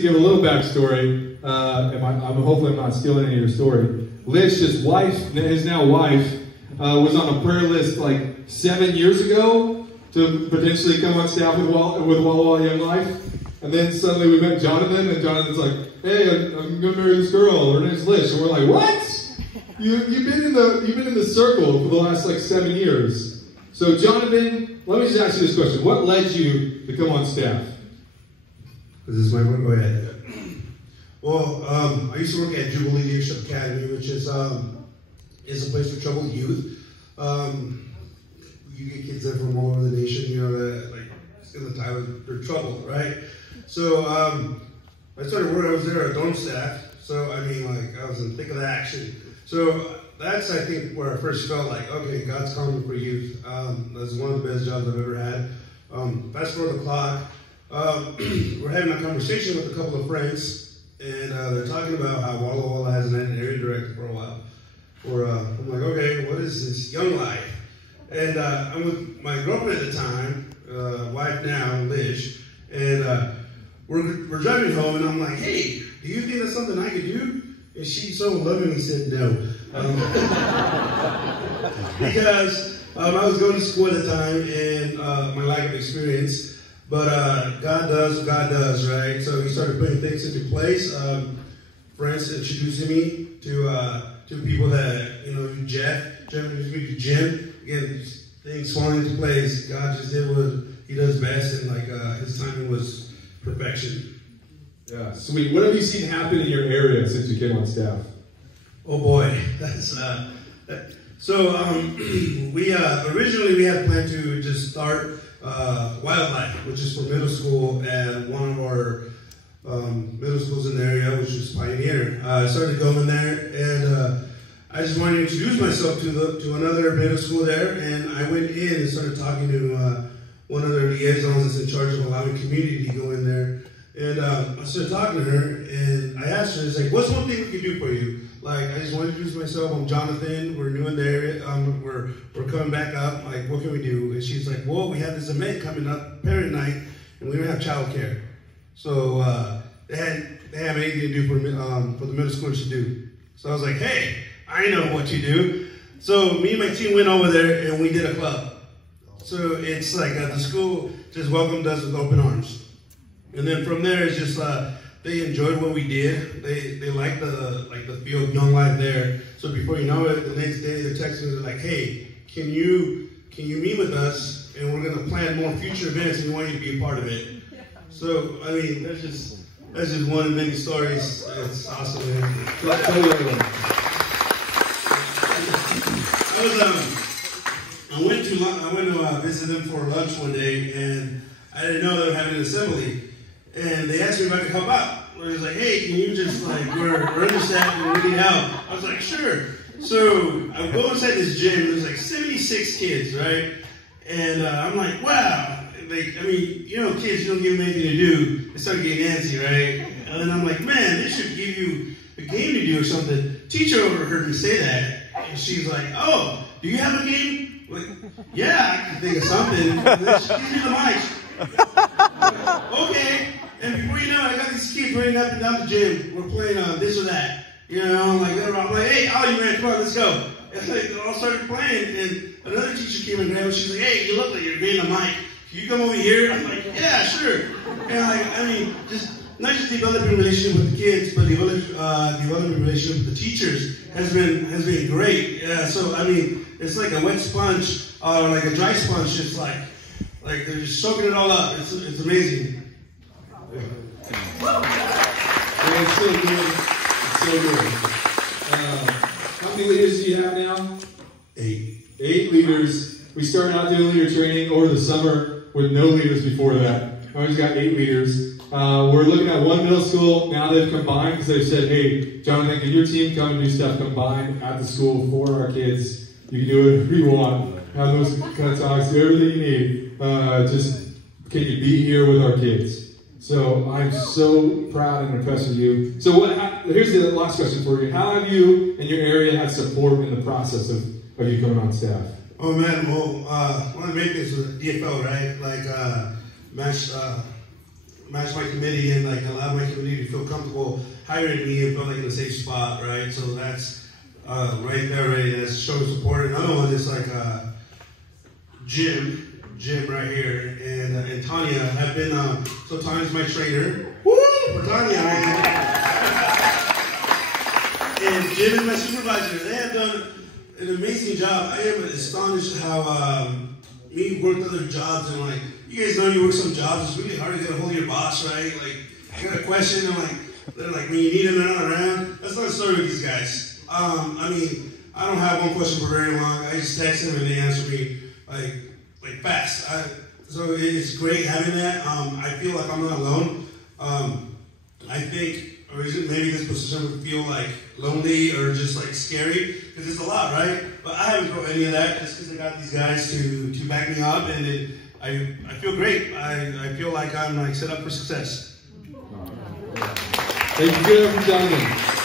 To give a little backstory, hopefully I'm not stealing any of your story. Lish, his now wife, was on a prayer list like 7 years ago to potentially come on staff with Walla Walla Young Life. And then suddenly we met Jonathan, and Jonathan's like, hey, I'm going to marry this girl. Her name's Lish. And we're like, what? You've been in the circle for the last like 7 years. So Jonathan, let me just ask you this question. What led you to come on staff? This is my one. Go ahead. Well, I used to work at Jubilee Leadership Academy, which is a place for troubled youth. You get kids there from all over the nation, you know, that, like in the time they're troubled, right? So I started working. I was there at dorm staff. So I mean, like I was in the thick of the action. So that's, I think, where I first felt like, okay, God's calling me for youth. That's one of the best jobs I've ever had. Fast forward the clock. We're having a conversation with a couple of friends, and they're talking about how Walla Walla hasn't had an area director for a while. I'm like, okay, what is this Young Life? And I'm with my girlfriend at the time, wife now, Lish, and we're driving home, and I'm like, hey, do you think that's something I could do? And she so lovingly said no. Because I was going to school at the time, and my lack of experience. But God does what God does, right? So he started putting things into place. Friends introducing me to people that, you know, Jeff introduced me to Jim. Again, things falling into place. God just did what he does best, and like his timing was perfection. Yeah, sweet. What have you seen happen in your area since you came on staff? Oh boy, that's so. We originally we had planned to just start Wildlife, which is for middle school, at one of our middle schools in the area, which is Pioneer. I started going there, and I just wanted to introduce myself to another middle school there, and I went in and started talking to one of their liaisons that's in charge of allowing community to go in there. And I started talking to her, and I asked her, it's like, what's one thing we can do for you? Like, I just want to introduce myself. I'm Jonathan. We're new in the area. We're coming back up. Like, what can we do? And she's like, well, we have this event coming up, parent night, and we don't have childcare. So they have anything to do for the middle schoolers to do. So I was like, hey, I know what you do. So me and my team went over there, and we did a club. So it's like the school just welcomed us with open arms. And then from there, it's just they enjoyed what we did. They liked the feel of Young Life there. So before you know it, the next day they're texting us, they're like, hey, can you meet with us, and we're gonna plan more future events, and we want you to be a part of it. So I mean, that's just one of many stories. It's awesome, man. I went to visit them for lunch one day, and I didn't know they were having an assembly. And they asked me if I could help out. I was like, hey, can you just, like, we're understaffed and we need help. I was like, sure. So I go inside this gym, there's like 76 kids, right? And I'm like, wow. Like, I mean, you know, kids, you don't give them anything to do. They start getting antsy, right? And then I'm like, man, they should give you a game to do or something. Teacher overheard me say that. And she's like, oh, do you have a game? I'm like, yeah, I can think of something. And then she gives me the mic. Okay. And before you know it, I got these kids running up and down the gym. We're playing this or that. You know, I'm like, hey, Ollie, man, come on, let's go. And they all started playing, and another teacher came and grabbed me. She's like, hey, you look like you're being a mic. Can you come over here? I'm like, yeah, sure. And like, I mean, just not just developing a relationship with the kids, but developing a relationship with the teachers has been great. Yeah, so I mean, it's like a wet sponge or like a dry sponge. Just like they're just soaking it all up. It's amazing. Yeah, it's so good. It's so good. How many leaders do you have now? 8. 8 leaders. We started out doing leader training over the summer with no leaders before that. Now we've got 8 leaders. We're looking at one middle school. Now they've combined because they've said, hey, Jonathan, can your team come and do stuff combined at the school for our kids? You can do whatever you want. Have those kind of talks, do everything you need. Just, can you be here with our kids? So I'm so proud and impressed with you. So here's the last question for you. How have you and your area had support in the process of you coming on staff? Oh man, well, one of the main things was DFL, right? Like, match my committee and like allow my committee comfortable hiring me and felt like in a safe spot, right? So that's right there, right? That's showing support. Another one is like Jim right here, and Tanya have been, so Tanya's my trainer. Woo! For Tanya, and Jim is my supervisor. They have done an amazing job. I am astonished how me worked other jobs, and like, you guys know you work some jobs, it's really hard to get a hold of your boss, right? Like, I got a question, and like, they're like, when you need them, they're not around. That's not the story with these guys. I mean, I don't have one question for very long. I just text them and they answer me like fast. So it's great having that. I feel like I'm not alone. I think maybe this position would feel like lonely or just like scary because it's a lot, right? But I haven't felt any of that just because I got these guys to back me up, and I feel great. I feel like I'm like set up for success. Thank you, Jonathan.